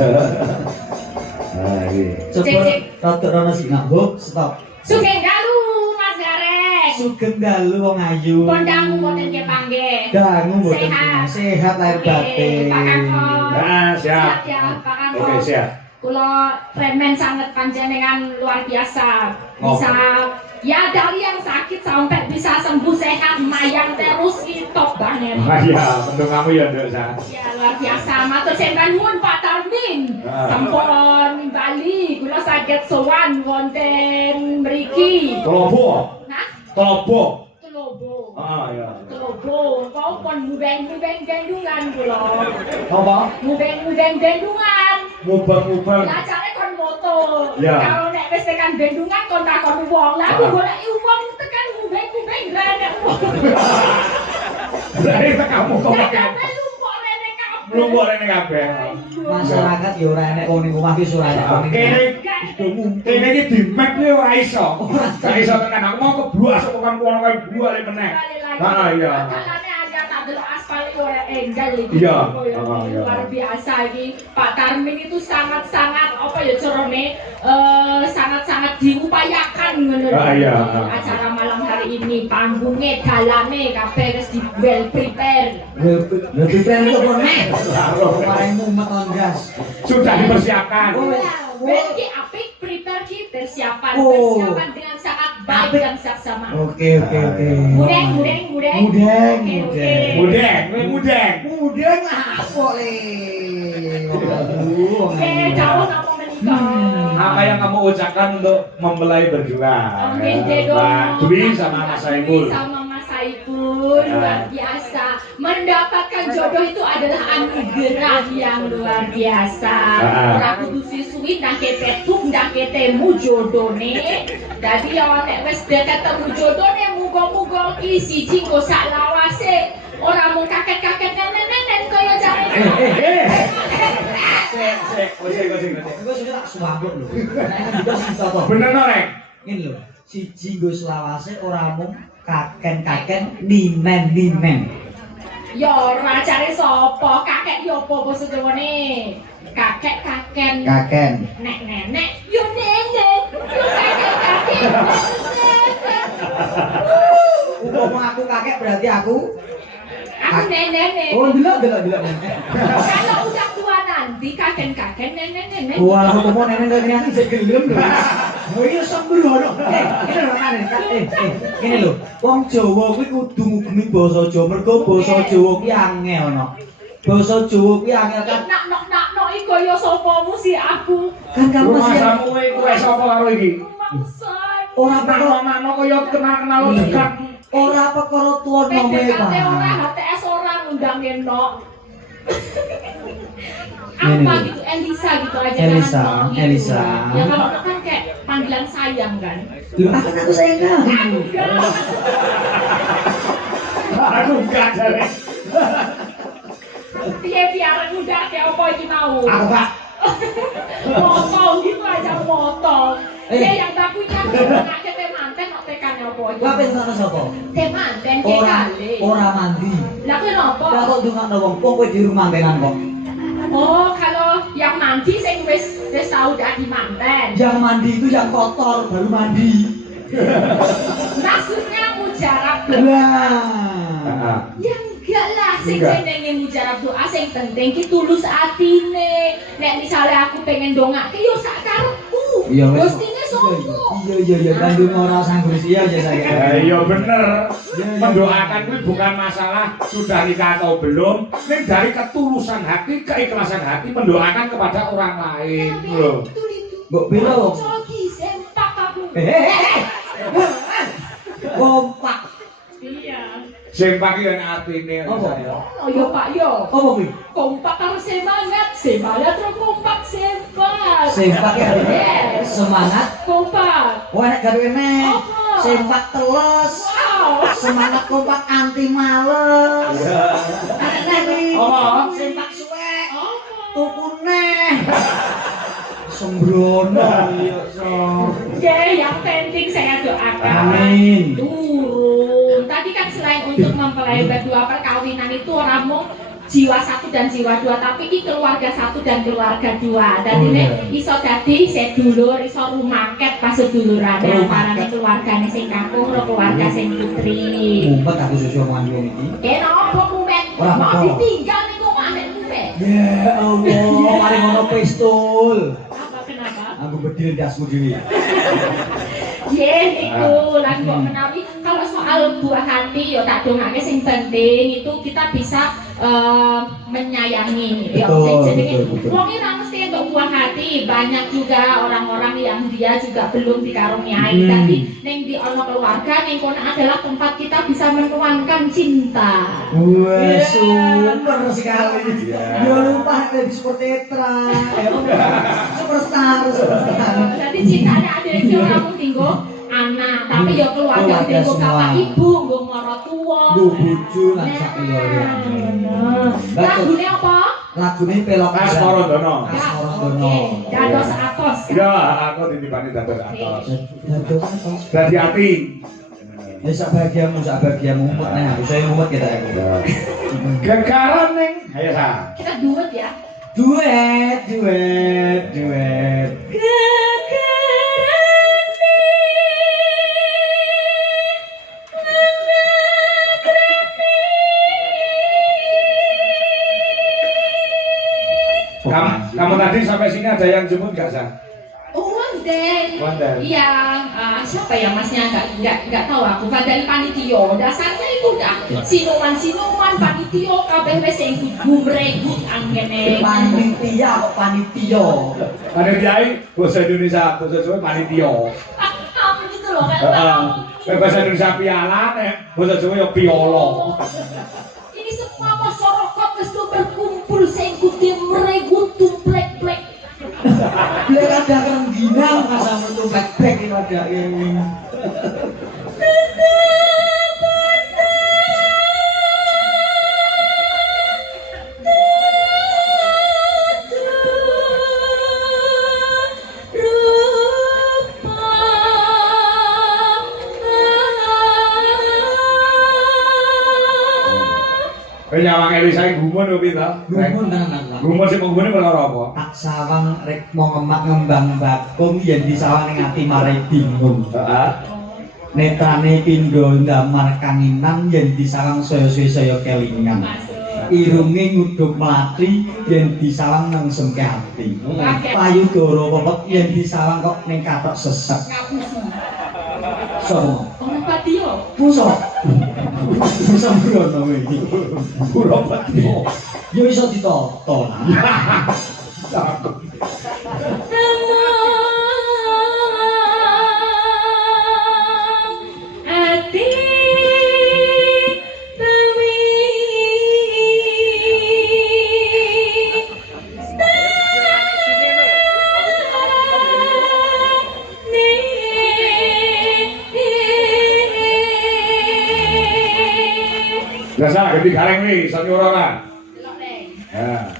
Nah, iki. Coba rotok rono sing ngambuk, stop. Sugeng dalu Mas Gareng. Sugeng dalu wong ayu. Kondangu mboten nggih panggih. Dangu mboten Sehat. sehat lahir batin. Pak Kakon. Nah, siap. Ya, Pak Kakon. Oke, siap. Kula remen sangat panjenengan luar biasa. Oh. Bisa ya dari yang sakit sampai bisa sembuh sehat mayang terus top banget. Ah iya, mendung kamu ya, Nduk. Ya luar biasa. Matur sembah nuwun Pak Tarmin. Ah. Sampun Bali kula saged sowan wonten mriki. Kelopo. Nah, Kelopo. Telobo. Ah iya. Telobo, kau pun mubeng-mubeng gendungan kula. Apa? Mubeng-mubeng gendungan. Mubeng-mubeng. Lah jare kon moto. Ya. Kalau nek wis tekan bendungan kon takon wong. Lah aku goleki wong tekan mubeng-mubeng renek wong. Berarti kamu kok Lah pakai kabeh lumpuk rene kabeh. mlumpuk rene kabeh. Masyarakat ya ora enek wong ning omah ki ora enek wong. Kene iki di map iki ora iso. Gak iso tekan aku mau keblus kok kan kono kae buale meneh. Ah iya. Kalane aja tak delok aspal iki ora enggal iki. Iya. Iya. Luar biasa iki. Pak Tarmin itu sangat-sangat apa ya carane sangat-sangat diupayakan ngono lho. Ah, iya. Acara malam hari ini panggungnya dalane kabeh wis di well prepare. Lebih pengen itu meneh. Paling mumet on gas. Sudah dipersiapkan. Ben ki apik prepare ki persiapan Oh. persiapan dengan sangat baik dan saksama. Oke. Mudeng. Mudeng. Oke. Mudeng, kowe mudeng. Mudeng apa le? Aduh, Oke, jauh apa menikah? Apa yang kamu ucapkan untuk mempelai berdua? Amin dong. Mbak Dwi sama Mas Saiful. Sama Mas Saiful luar biasa. Mendapatkan jodoh itu adalah anugerah yang luar biasa. Ora kudu siswi nang kepetuk nang ketemu jodone. Dadi ya nek wis ketemu jodone muga-muga ki siji kok sak lawase. Ora mung kaget-kaget nenen kaya jare. Gue sudah tak suambut lho. Nek juga sing toto. Bener no, Rek? Ngene lho, siji nggo selawase ora mung kaken-kaken ninen. Ya ora cari sapa, kakek ya apa basa Jawane? Kakek-kaken. Kaken. Nek nenek yo nenek. Yo kakek-kakek. Umpama aku kakek berarti aku Aku nenek. oh delok. Kalau udah tua nanti kakek-kakek nenek. Wah, aku mau nenek dari nanti saya gelem lho. Oh iya sembrono. Ini lho kan. Ngene lho, wong Jawa kuwi kudu ngugemi basa Jawa. Mergo basa Jawa kuwi angel no. Basa Jawa kuwi angel kan. Nak iki kaya sapamu si aku. Kan kamu masih Masamu kowe sapa karo iki? Maksud. ora perkara Mana kaya kenal-kenal dekat. ora perkara tuwa nome PDKT ora Pak. HTS ora ngundang Nok. Ini Apa nih. gitu Elisa gitu aja Elisa, kan Nok, gitu. Elisa. Ya kalau Nok kan kayak panggilan sayang kan. Lho akan aku sayang kamu. Aku enggak jare. Piye biar udah kayak apa iki mau. Aku Pak. Motong gitu aja motong. Ya Eh. yang bakunya nak ke temanten nak tekan apa iki. Lah pengen sapa? Temanten ke Ora kali. ora mandi. Lah kenapa? Lah kok ndongakno wong kowe di rumah mantenan kok. Oh, kalau yang mandi sing wis tau dadi manten. Yang mandi itu yang kotor baru mandi. Maksudnya mujarab doa. Lah. Ya enggak lah, sing Enggak. jenenge mujarab doa sing penting ki tulus atine. Nek misalnya aku pengen dongake yo sak karepku. Iya wes. Gustine sopo? Iya bandung ora sanggup iya aja saya. Iya bener. Iya. Mendoakan itu bukan masalah sudah nikah atau belum. Ini dari ketulusan hati, keikhlasan hati mendoakan kepada orang lain. Loh. Mbok piro wong? Coki sempak aku. Kompak. Iya. Sempak yang artinya Apa? saya. Oh yo Pak yo. Apa kuwi? Kompak harus semangat terus kompak sempak. Sempak ya. Yes. Semangat. Kompak. Wah nek gawe meneh. Apa? Sempak teles. Wow. Semangat kompak anti males. Ana kuwi. Apa? Sempak suwek. Apa? Tuku neh. Sembrono iya so. Oke, yang penting saya doakan. Amin. Turun. Tadi kan selain untuk mempelai berdua perkawinan itu orang mau jiwa satu dan jiwa dua, tapi ini keluarga satu dan keluarga dua. Dan Oh, ini iya. iso dadi sedulur, iso rumaket pas sedulurane antarané keluargane sing kakung karo keluarga sing putri. Mumpet aku susu omongan wong iki. Kena apa mumet? Ora Mau apa-apa. ditinggal niku mamet mumet. Ya Allah, mari ngono pistol. Apa kenapa? Aku bedil dasmu dhewe. Niku lan kok menawi kalau soal buah hati ya tak dongake sing penting itu kita bisa menyayangi ya Betul, sing jenenge betul, betul. wong ora mesti untuk buah hati, banyak juga orang-orang yang dia juga belum dikaruniai tapi ning di ono keluarga ning kono adalah tempat kita bisa menuangkan cinta. Wah, Yeah. super sekali. Yeah. Ya lupa jadi seperti Etra. Superstar. Jadi cintanya ada yang orang mung tinggo anak, tapi ya keluarga Keluarga tinggo semua. bapak ibu, nggo mara tuwa. Nggo bojo lan sak liyane. Lagune apa? Lagune pelok Mas Morondono. Mas Morondono. Dados atos. Ya, aku dititipani dados atos. Dados apa? Dadi ati. Ya sak bahagiamu umut nah aku saya umut kita aku. Gegaran ning. Ayo sa. Kita duet ya. Duet. Kamu tadi sampai sini ada yang jemput nggak sa? Wonten. Wonten. Iya, siapa ya masnya nggak tahu aku. Dari panitia. Dasarnya itu dah sinuman panitia kabeh wis sing gumregut anggene. Panitia. Panitia bahasa Indonesia, bahasa Jawa panitia. Kamu gitu loh kan. Bahasa Indonesia piala, bahasa Jawa ya piolo. Ini semua masyarakat wis berkumpul sing kuti meregut tumplek-plek. Biar ada rengginang sama itu back itu ada ini. Nyawang Elisa gumun lho pinta. Gumun tenan. Gumun sing menggune perkara apa? Tak sawang rek mau ngemak ngembang bakung yen disawang ning ati marai bingung. Heeh. Netrane pindho ndamar kanginan yen disawang saya kelingan. Irunge nguduk mlati yen disawang nang semke ati. Payudara pepek yen disawang kok ning katok sesek. Ngapusi. Sono. Orang patio. Pusok. Pusok brono iki. Kula patio. Yo iso ditoto. Biasa gede gareng nih, iso nyuara ora? Delok Neng. Ya.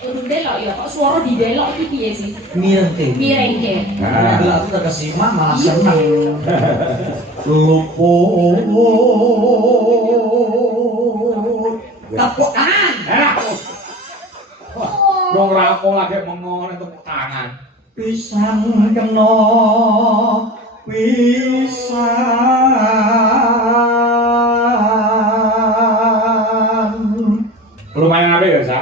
Urung delok ya kok suara didelok iki piye sih? Mireng. Mireng ke. Nah. Kalau aku udah kesimak malah seneng. Luput tepukan. Dong rapo lagi mengon tepuk tangan. Pisang kena pisang. Lumayan apa ya, Sa?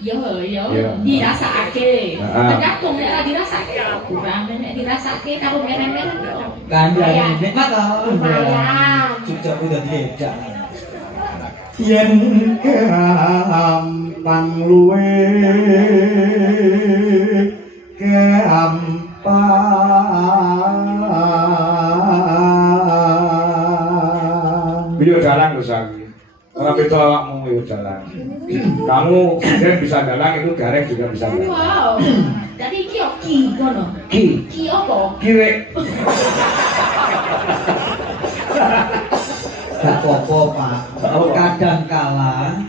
Iya, Iya. dirasakake. Heeh. Tergantung nek ora dirasake kurang, nek dirasake karo meren-meren yo. Kandang nikmat toh. Lumayan. Cucuk udah diedak. Yen gampang luwe gampang. Video jalan lho, Sa. Ora beda awakmu yo jalan. Kamu kemudian bisa jalan itu gareng juga bisa jalan. Wow. Jadi iki yo ki ngono. Ki. Ki apa? Kire. Gak apa-apa, Pak. Kadang kala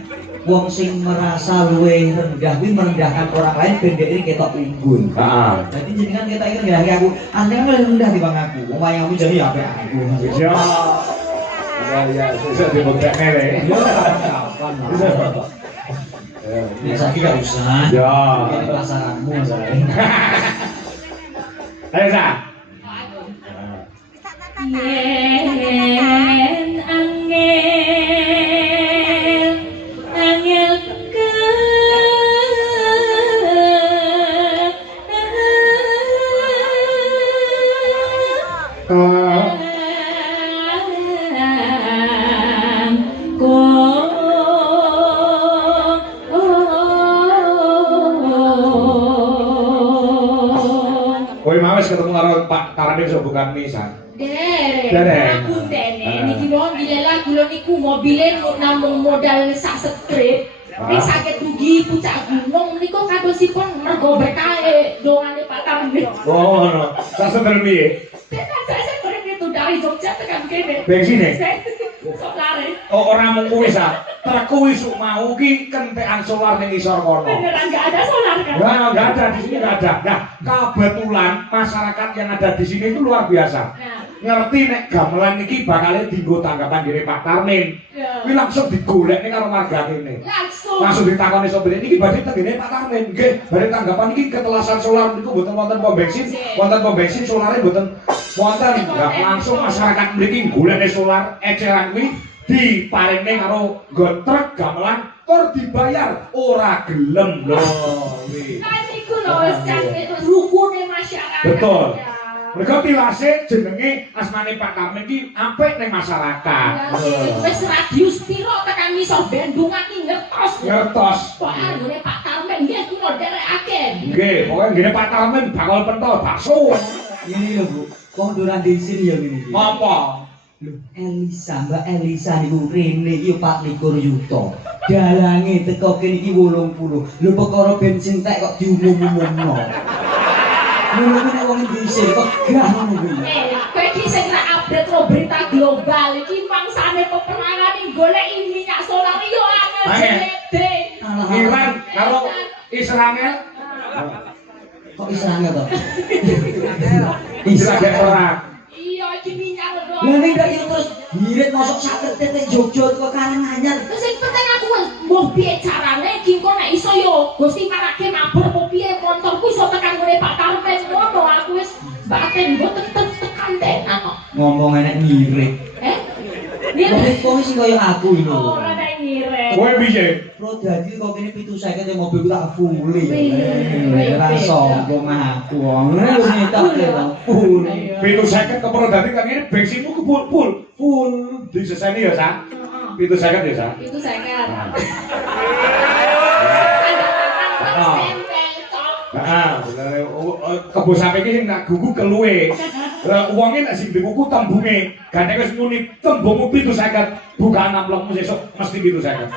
wong sing merasa luwih rendah kuwi merendahkan orang lain ben dhek iki ketok unggul. Heeh. Jadi jenengan kita ini ngendaki aku, anda kan lebih rendah dibanding aku. Wong jadi apa aku? Ya. Ya, bisa dibuktikan le. Ya kapan lah. Ya saiki gak usah. Ya. Ini pasaranmu masalahnya. Ayo Sa. Yen angel Kowe mau wis ketemu karo Pak Karane iso bukan nisan. Derek, aku dene niki wong dilelah kula niku mobile namung modal sak strip. Nek saged dugi pucak gunung niku kadosipun mergo berkahe dongane Pak Tarmin. Oh, no. Sak seter piye? Saya pergi itu dari Jogja tekan kene. Bensin e? Sok lare. Oh, ora mung kuwi Sa. Terku isuk mau ki kentekan solar ning isor kono. Beneran enggak ada solar kan? Enggak ada di sini enggak ada. Nah, kebetulan masyarakat yang ada di sini itu luar biasa. Nah, Ngerti nek gamelan iki bakal dienggo tanggapan diri Pak Tarmin. ya. Kuwi langsung digolek ning karo warga kene. Langsung. Langsung ditakoni sopir niki badhe tengene Pak Tarmin. Nggih, badhe tanggapan iki ketelasan solar niku mboten wonten pom bensin, wonten pom bensin solare mboten wonten. Lah langsung masyarakat mriki golekne solar eceran kuwi diparingne karo nggon truk gamelan tur dibayar ora gelem lho kuwi. Nah, niku lho rukune masyarakat. Betul. Ya. Mereka tilase jenenge asmane Pak Tarmin ki apik ning masyarakat. Wis radius piro tekan ngisor bendungan iki ngertos. Ngertos. Kok anggone Pak Tarmin nggih kula nderekaken. Nggih, pokoke ngene Pak Tarmin bakal pentol bakso. Ini lho Bu, konduran di sini ya gini. Apa? Lho, Mbak Elisa niku rene iki 24 yuta. Dalange teko kene iki 80. Lho perkara bensin tek kok diumum-umumno. Lho nek wong dhisik kok gah ngono kuwi. Kowe iki sing ra update ro berita global iki mangsane peperangan iki golek minyak solar yo angel jede. Iran karo Israel. Kok Israel to? Israel ora. Iya iki minyak lho. Lah nek gak yo terus ngirit mosok sak tetek Jogja kok Karanganyar. Sing penting aku mbuh piye carane iki kok nek iso yo Gusti marake mabur apa piye montorku iso tekan ngene Pak Tarmin ngono aku wis batin mboten tekan tenan kok. Ngomong enek ngirit. Ngirit. Kok sing koyo aku iki lho. Ora nek ngirit. Kowe piye? Pro dadi kok kene 750 ya mobilku tak full Wih, ora sombong aku. Ngono wis nyetok ya full. 750 kepro dadi kan ngene bensinmu kebul-bul. Full diseseni ya, Sa. 750 ya, Sa. Itu saya kan. Heeh, kebo sapi iki sing tak gugu keluwe. Wonge nek sing dikuku tembunge, gane wis muni tembungmu 750, bukan amplopmu sesuk mesti 750.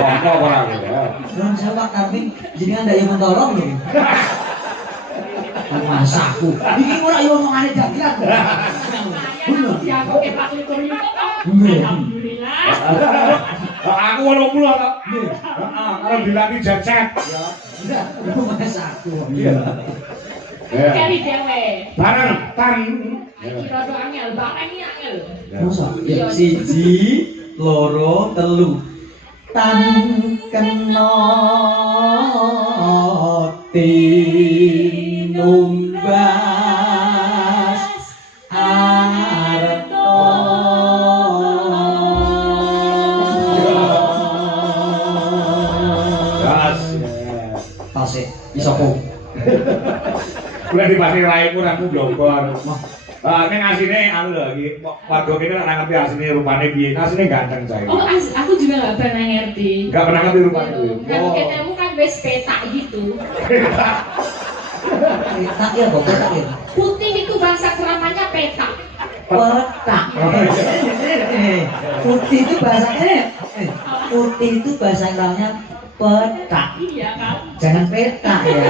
Wah, kok ora ya. Belum saya Pak Tarmin, jenengan ndak yo mentolong lho. Masaku. Iki ora yo omongane dagelan. Bener. Ya kok Pak Likur yuta kok. Bener. Alhamdulillah. Aku 80 to. Heeh, karo dilatih jacet. Ya. Enggak, itu masaku. Iya. Kali dewe. Bareng tan. Iki rada angel, bareng iki angel. Masa? Ya, siji, loro, telu. Tan kena tinumbas arto. Tasik, isopo. Kuwi dipasih raimu aku blogor. Ning asine anu lho iki warga kene ora ngerti asine rupane piye. Asine ganteng cah. Oh, aku juga nggak pernah ngerti. Enggak pernah ngerti rupane kuwi. Kan ketemu kan wis petak gitu. Petak ya, kok petak ya? Putih itu bahasa keramanya petak. Petak. Putih itu bahasanya putih itu bahasa keramnya petak. Iya kan? Jangan petak ya.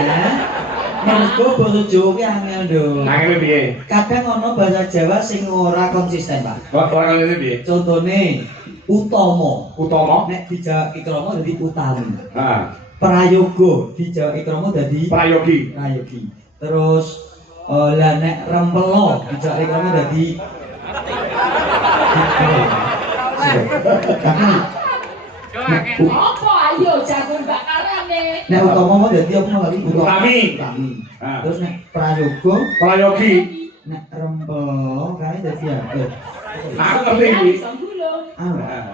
Mergo basa Jawa ki angel nduk. Angel piye? Kadang ono bahasa Jawa sing ora konsisten, Pak. Ora ngene piye? Contone utama. Utama? Nek dijawab ikrama dadi utami. Heeh. Prayoga dijawab ikrama dadi Prayogi. prayogi. Terus lah nek rempelo dijawab ikrama dadi Apa Ayo jagung bakarane. Nek utama mau dadi apa lagi? Utami. Utami. Ah. Terus nek prayoga, Prayogi. nek rempel kae dadi apa? Aku ngerti iki.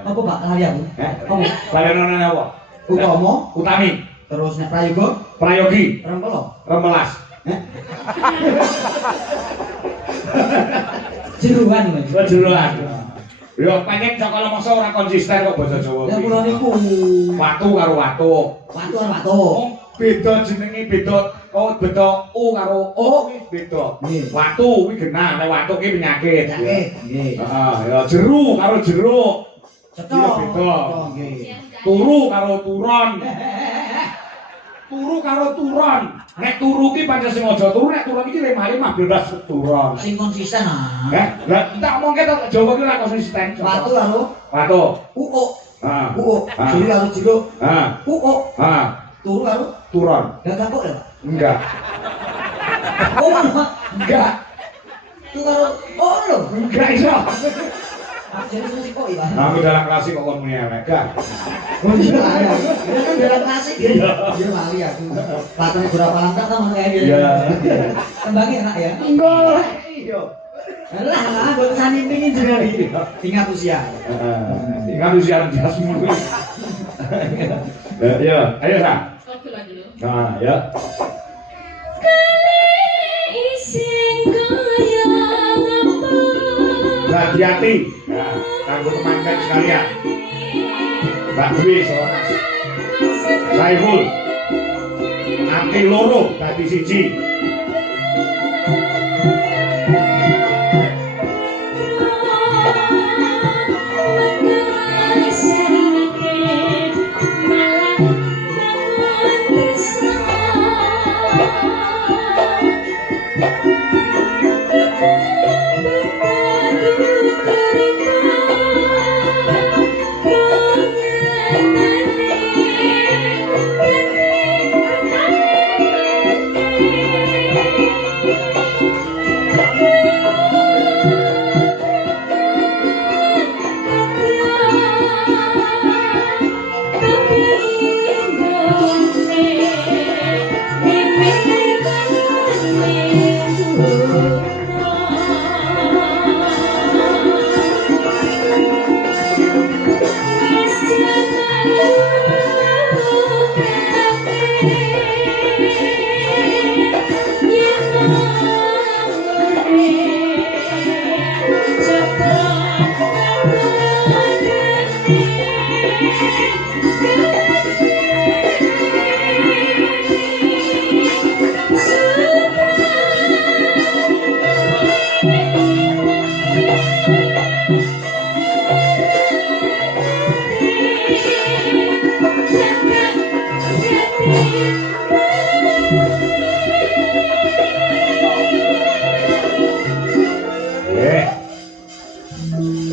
Apa Pak lali aku? Apa? Bayanane apa? Utama, Utami. terus nek prayoga, Prayogi. rempel. Remelas. Jeruan Mas. Jeroan. Yo pancen cokol masa ora konsisten kok basa Jawa. Ya kula niku Watu karo watu. watu karo watu. Oh, beda jenenge beda. Oh, beda u karo o beda. Nggih. Watu kuwi genah, nek watu ki penyakit. Oke, nggih. Heeh, ya jeru karo jeruk. Cocok. Iya, beda. Nggih. Turu karo turon. Turu karo turon. Nek turu ki pancen sing aja turu, nek turon iki lemah-lemah bebas turon. Sing konsisten ah. Lah tak omongke to Jawa ki ora konsisten. Watu karo Watu. uuk. Heeh. Uuk. Ah. Jeru karo jeruk. Heeh. Uuk. Heeh. Turu karo Turon. gagak kok ya, Pak? Enggak. Oh, Pak. Enggak. Turu karo oh lho. Enggak iso. Jadi musik kok ya. Aku dalam klasik kok kon muni elek. Oh iya ya. Ini kan dalam klasik ya. Iya mali aku. Paten berapa langkah sama kayak dia. Iya. Tembangi enak ya. Enggak. Iya. Alah, buat sani pingin juga iki. Tingkat usia. Heeh. Ingat usia jasmu kuwi. Ya, ayo Sa. Oke lagi lo. Nah, ya. Hati-hati. Nah, kanggo teman-teman sekalian. Mbak Dwi seorang Saiful. Anti loro dadi siji.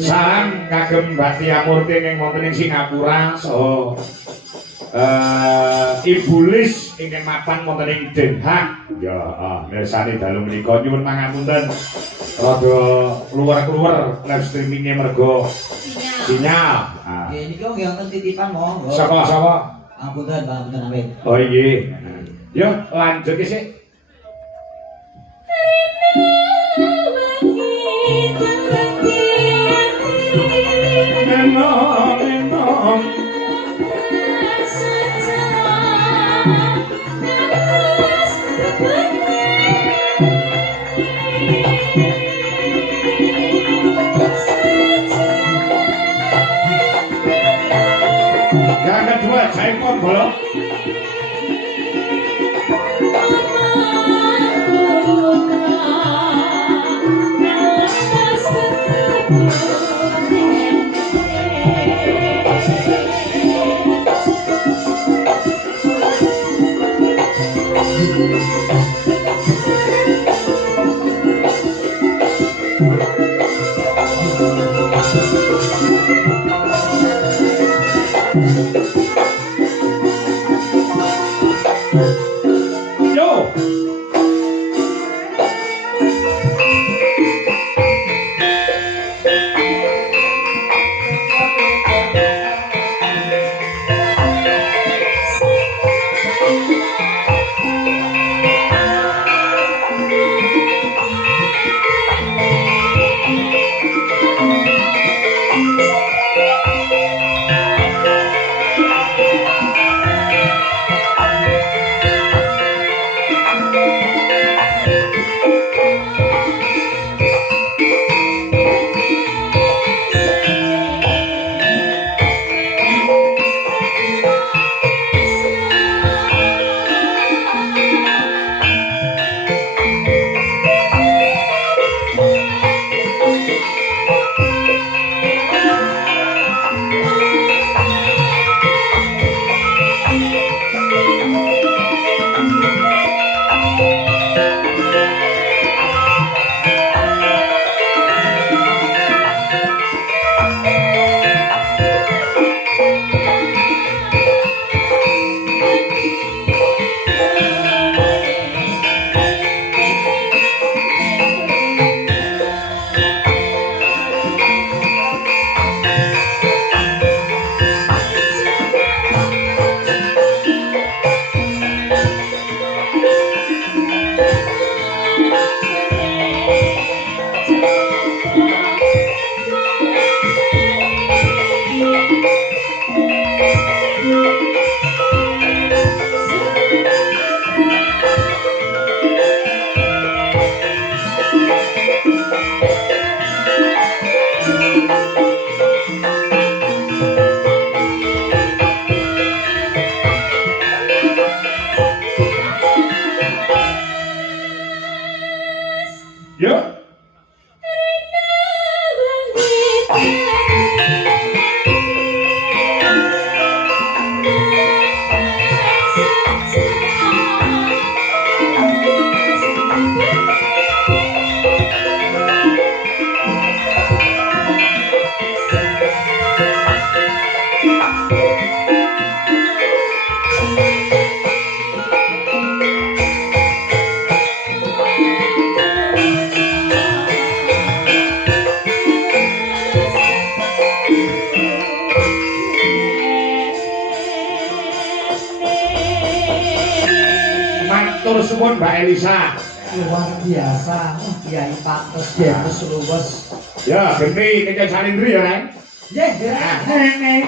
Salam kagem Mbak Tia Murti ing wonten ing Singapura saha Ibu Lis ingkang mapan wonten ing Den Haag. Ya, mirsani dalu menika nyuwun pangapunten rada keluar-keluar live streaming-e mergo sinyal. Nggih niki nggih wonten titipan monggo. Sapa? Apunten, amin. Oh iya. Yo lanjut ki sik. Menom. Yang kedua, Jaipur bolong. Yo. Nuwun Mbak Elisa. Luar biasa. Kiai Pates Demes luwes. Ya, geni kecen salindri ya, Neng. Nggih, nggih.